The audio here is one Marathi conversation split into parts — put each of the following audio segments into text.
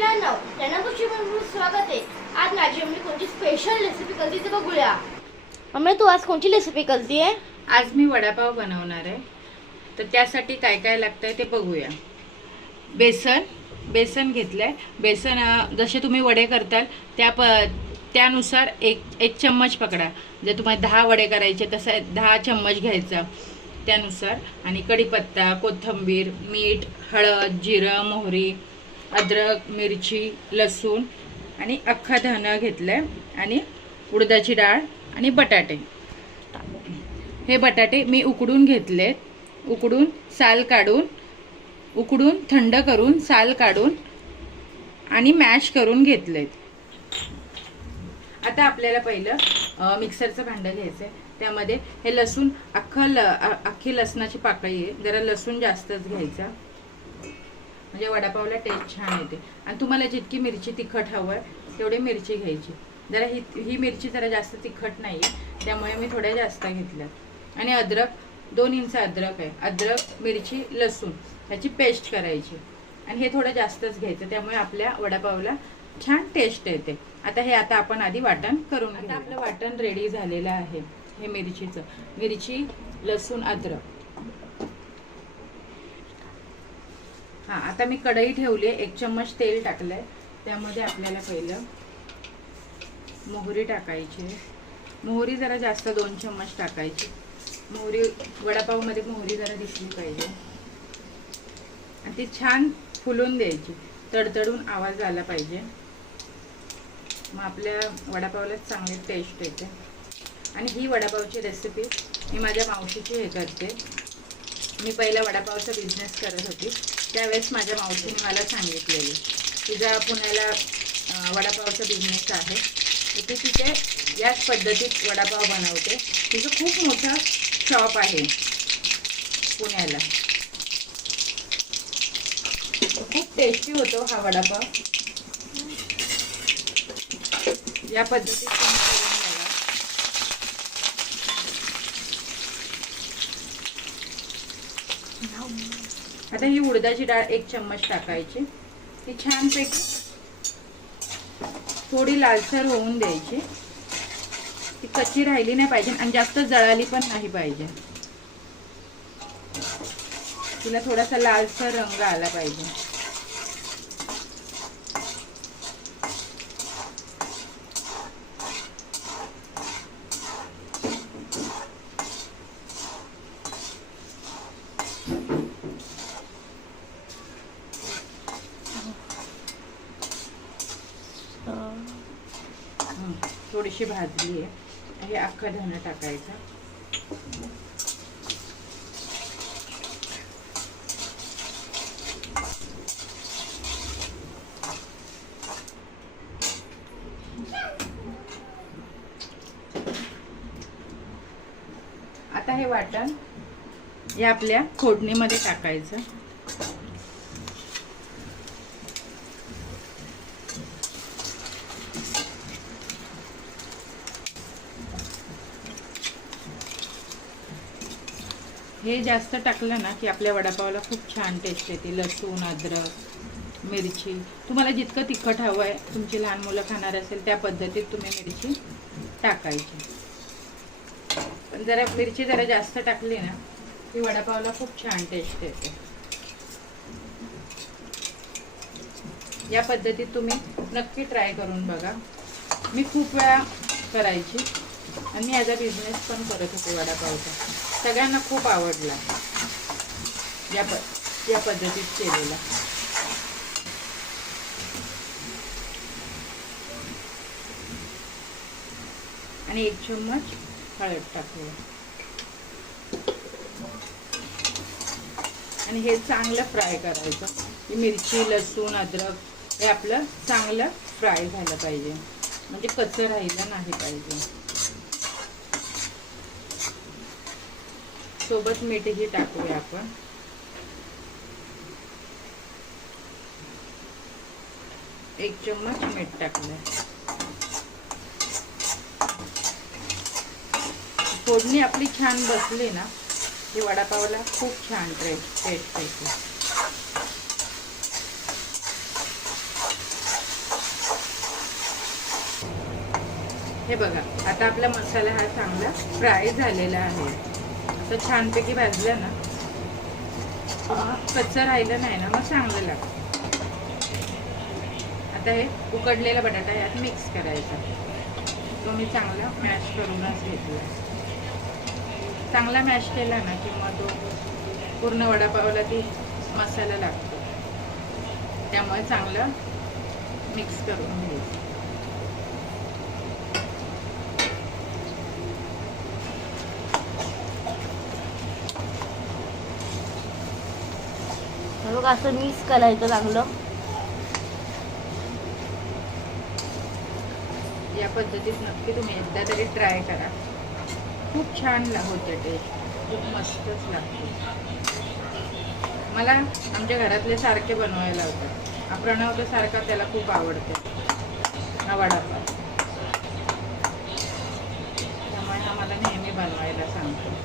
मुलांना त्यांना तुझी स्वागत आहे। आज माझी मम्मी कोणती स्पेशल रेसिपी करते ते बघूया। मम्मी तू आज कोणती रेसिपी करते? आज मी वडापाव बनवणार आहे। तर त्यासाठी काय काय लागतंय ते बघूया। बेसन घेतलंय। बेसन जसे तुम्ही वडे करताल त्यानुसार एक चम्मच पकडा। जर तुम्हाला 10 वडे करायचे तसं 10 चम्मच घ्यायचा त्यानुसार। आणि कढीपत्ता, कोथिंबीर, मीठ, हळद, जिरं, मोहरी, अद्रक, मिरची, लसूण आणि अख्खा धना घेतलाय आणि उडदाची डाळ आणि बटाटे। हे बटाटे मी उकडून घेतलेत, उकडून थंड करून साल काढून आणि मॅश करून घेतलेत। आता आपल्याला पहिलं मिक्सरचं भांडं घ्यायचंय। त्यामध्ये हे लसूण अख्खी लसणाची पाकळी आहे, जरा लसूण जास्तच घ्यायचा म्हणजे वडापावला टेस्ट छान येते। आणि तुम्हाला जितकी मिरची तिखट हवं आहे तेवढी मिरची घ्यायची। जरा ही मिरची जरा जास्त तिखट नाही आहे त्यामुळे मी थोड्या जास्त घेतल्या। आणि अद्रक 2 इंच अद्रक आहे। अद्रक, मिरची, लसूण ह्याची पेस्ट करायची आणि हे थोडं जास्तच घ्यायचं त्यामुळे आपल्या वडापावला छान टेस्ट येते। आता आपण आधी वाटण करून घेऊ। आता आपलं वाटण रेडी झालेलं आहे। हे मिरची, लसूण, अद्रक। आता मी कढई ठेवली, 1 चम्मच तेल टाकलंय। त्यामध्ये आपल्याला पहिलं मोहरी टाकायची। मोहरी जरा जास्त 2 चम्मच टाकायची। मोहरी वडापाव मध्ये मोहरी जरा दिसली पाहिजे आणि ती छान फुलून द्यायची, तडतडून आवाज आला पाहिजे, मग आपल्या वडापावला चांगली टेस्ट येते। आणि ही वडापावची रेसिपी मी माझ्या मावशीची हे करते। मी पहिला वडापावचा बिझनेस करत होती त्यावेळेस माझ्या मावशीने मला सांगितलेली, तिचा पुण्याला वडापावचा बिझनेस आहे, ती तिथे याच पद्धतीत वडापाव बनवते। तिचं खूप मोठं शॉप आहे पुण्याला। खूप टेस्टी होतो हा वडापाव। या पद्धतीत तुम्ही करून बघा। आता ही उडदाची डाळ 1 चम्मच टाकायची। ती छानपैकी थोडी लालसर होऊन द्यायची। ती कच्ची राहिली नाही पाहिजे आणि जास्त जळाली पण नाही पाहिजे। तिला थोडासा लालसर रंग आला पाहिजे। थोडीशी भाजली आहे। हे अख्खा धना टाकायचा। आता हे वाटण या आपल्या फोडणीमध्ये टाकायचं। हे जास्त टाकलं ना की आपल्या वडापावला खूप छान टेस्ट येते। लसूण, अद्रक, मिरची तुम्हाला जितकं तिखट हवं आहे, तुमची लहान मुलं खाणार असेल त्या पद्धतीत तुम्ही मिरची टाकायची। पण जरा मिरची जरा जास्त टाकली ना की वडापावला खूप छान टेस्ट येते। या पद्धतीत तुम्ही नक्की ट्राय करून बघा। मी खूप वेळा करायची आणि मी ॲज अ बिझनेस पण करत होते वडापावचा। सगळ्यांना खूप आवडला या पद्धतीत केलेला। आणि 1 चम्मच हळद टाकूया आणि हे चांगलं फ्राय करायचं। ही मिरची, लसूण, अद्रक हे आपलं चांगलं फ्राय झालं पाहिजे, म्हणजे कच्चं राहिलं नाही पाहिजे। सोबत मीठही टाकूया आपण। एक चम्मच मीठ टाकलं। फोडणी आपली छान बसली ना की वडापावला खूप छान टेस्ट येते। हे बघा, आता आपला मसाला हा चांगला फ्राय झालेला आहे. असं छानपैकी भाजलं ना, कच्चं राहिलं नाही ना, मग चांगलं लागतं. आता हे उकडलेला बटाटा यात मिक्स करायचा. तो मी चांगला मॅश करूनच घेतला. चांगला मॅश केला ना की मग तो पूर्ण वडापावला ती मसाला लागतो. त्यामुळे चांगलं मिक्स करून घ्यायचं. बघ असं मिक्स करायचं चांगलं. या पद्धतीत नक्की तुम्ही एकदा तरी ट्राय करा. खूप छान होते टेस्ट, खूप मस्तच लागते. मला आमच्या घरातले सारखे बनवायला होतात. प्रणव तर सारखा त्याला खूप आवडते वडापाव, त्यामुळे हा मला नेहमी बनवायला सांगतो.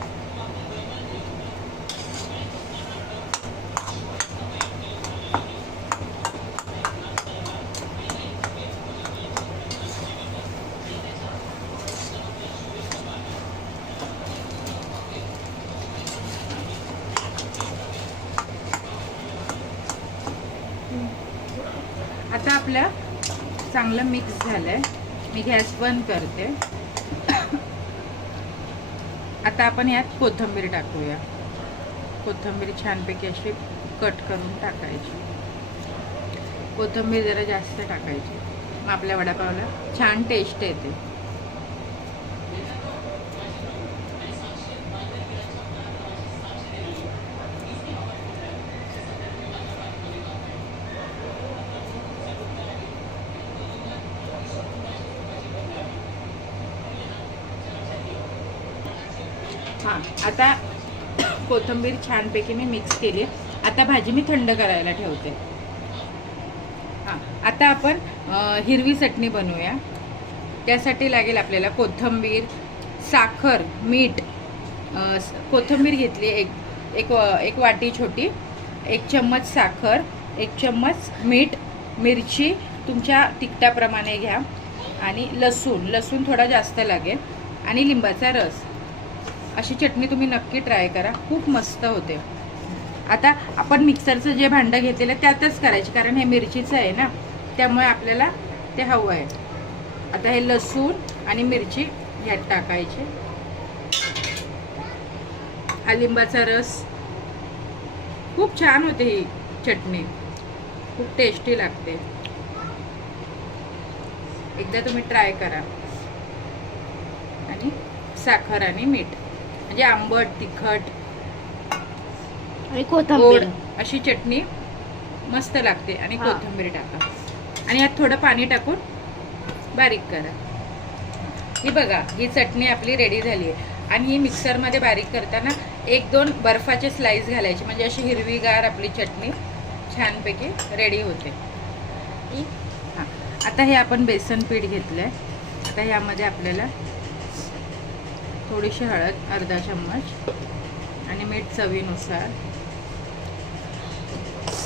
आता आपलं चांगलं मिक्स झालंय. मी गॅस बंद करते. आता आपण यात कोथिंबीर टाकूया. कोथिंबीर छानपैकी अशी कट करून टाकायची. कोथिंबीर जरा जास्त टाकायची, मग आपल्या वडापावला छान टेस्ट येते. हां, आता कोथिंबीर छानपैकी मी मिक्स केली. आता भाजी मी थंड करायला ठेवते. हां, आता आपण हिरवी चटणी बनवूया. त्यासाठी लागेल आपल्याला कोथिंबीर, साखर, मीठ. कोथिंबीर घेतली एक वाटी छोटी, 1 चम्मच साखर, 1 चम्मच मीठ, मिरची तुमच्या तिखटाप्रमाणे घ्या, आणि लसूण थोडा जास्त लागेल, आणि लिंबाचा रस. अशी चटणी तुम्ही नक्की ट्राय करा, खूप मस्त होते. आता आपण मिक्सरचं जे भांडं घेतलेलं त्यातच करायची, कारण हे मिरचीचं आहे ना, त्यामुळे आपल्याला ते हवं आहे. आता हे लसूण आणि मिरची ह्यात टाकायचे. हा लिंबाचा रस. खूप छान होते ही चटणी, खूप टेस्टी लागते. एकदा तुम्ही ट्राय करा. आणि साखर आणि मीठ, म्हणजे आंबट, तिखट आणि कोथिंबीर, अशी चटणी मस्त लागते. आणि कोथिंबीर टाका, आणि यात थोडं पाणी टाकून बारीक करा. ही बघा, ही चटणी आपली रेडी झाली आहे. आणि ही मिक्सरमध्ये बारीक करताना 1-2 बर्फाचे स्लाइस घालायचे, म्हणजे अशी हिरवीगार आपली चटणी छानपैकी रेडी होते. हां, आता हे आपण बेसन पीठ घेतलं आहे. आता यामध्ये आपल्याला थोडीशी हळद, अर्धा चम्मच, आणि मीठ चवीनुसार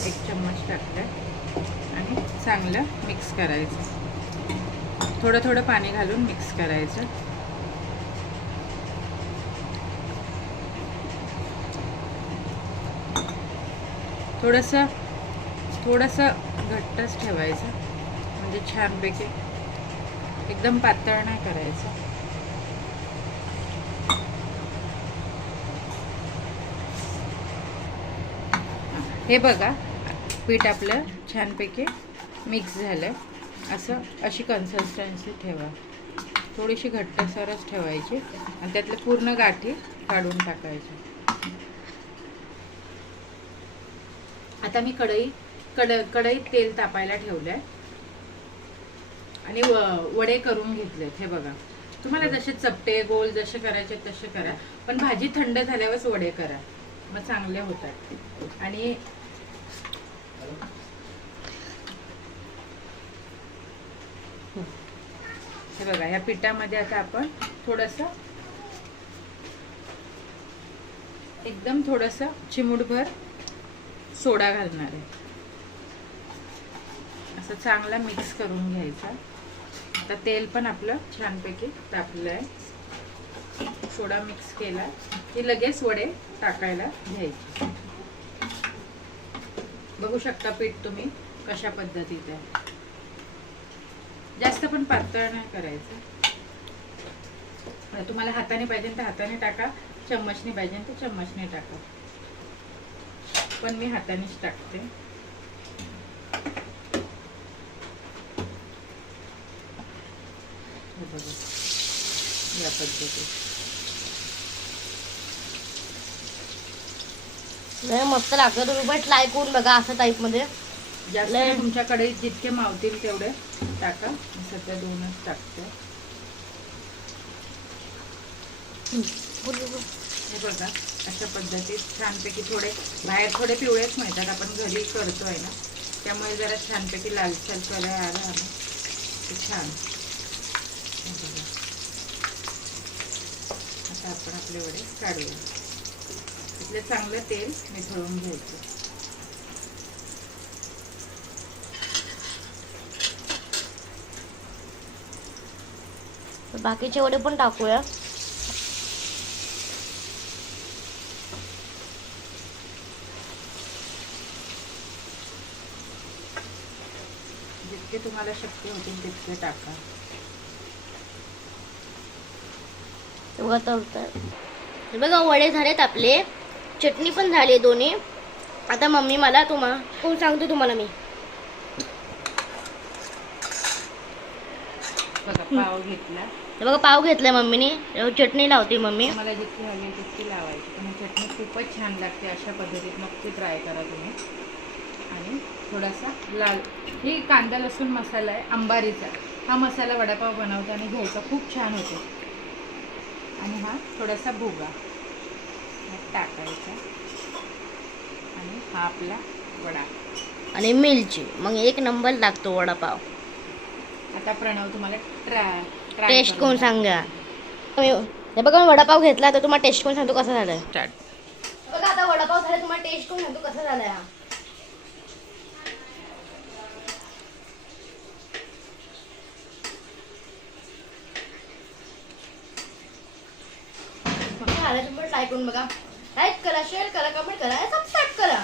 1 चम्मच टाकलं, आणि चांगलं मिक्स करायचं. थोडं पाणी घालून मिक्स करायचं. थोडंसं घट्टच ठेवायचं, म्हणजे छानपैकी, एकदम पातळ नाही करायचं. हे बघा, पीठ आपलं छानपैकी मिक्स झालं. अशी कन्सिस्टन्सी ठेवा. थोडीशी घट्टसरच ठेवायची, आणि त्यातले पूर्ण गाठी काढून टाकायच्या. आता मी कढईत तेल तापायला ठेवलंय, आणि वडे करून घेतलेत. हे बघा, तुम्हाला जसे चपटे गोल जसे करायचे तसे करा, पण भाजी थंड झाल्यावरच वडे करा, मग चांगले होतात. आणि हे बघा, या पिठामध्ये आता आपण एकदम थोडंसं चिमूटभर सोडा घालणार आहे. असं चांगला मिक्स करून घ्यायचा. आता तेल पण आपलं छानपैकी तापलं आहे. सोडा मिक्स केला की लगेच वडे टाकायला घ्यायचे. बघू शकता पीठ तुम्ही कशा पद्धतीत आहे. जास्त पण पातळ नाही करायचं. तुम्हाला हाताने पाहिजे तर हाताने टाका, चम्मचने पाहिजे तर चम्मचने टाका, पण मी हातानेच टाकते. या पद्धतीत मस्त लागतं. तुम्ही पण ट्राय करून बघा असं टाईप मध्ये. जास्त तुमच्याकडे जितके मावतील तेवढे टाका. सध्या 2च टाकते. हे बघा अशा पद्धतीत छानपैकी थोडे बाहेर थोडे पिवळेच मिळतात, आपण घरी करतोय ना त्यामुळे जरा छानपैकी लालसर कलर आला ना ते छान. आता आपण आपले वडे काढूया. इथले चांगलं तेल निथळून घ्यायचं. बाकीचे वडे पण टाकूया. जितके तुम्हाला शक्य होतील तितके टाका. बघा वडे झालेत आपले, चटणी पण झाली दोन्ही. आता मम्मी मला कोण सांगतो तुम्हाला मी बघा पाव घेतला. बघा पाव घेतलाय मम्मीने. चटणी लावते मम्मी. मला जितकी हवी आहे तितकी लावायची. पण चटणी खूपच छान लागते. अशा पद्धतीत नक्की ट्राय करा तुम्ही. आणि थोडासा लाल ही कांदा लसूण मसाला आहे अंबारीचा. हा मसाला वडापाव बनवताना घ्यायचा, खूप छान होतो. आणि हा थोडासा भुगा टाकायचा. आणि हा आपला वडा आणि मिरची, मग एक नंबर लागतो वडापाव. आता प्रणव तुम्हाला टेस्ट करून सांगा. हे बघा मी वडापाव घेतला तर तुम्हाला टेस्ट करून सांगतो कसा झालाय. स्टार्ट. बघा आता वडापाव झाला, तुम्हाला टेस्ट करून सांगतो कसा झालाय हा. तुम्ही ट्राय करून बघा. लाईक करा, शेअर करा, कमेंट करा, सबस्क्राईब करा.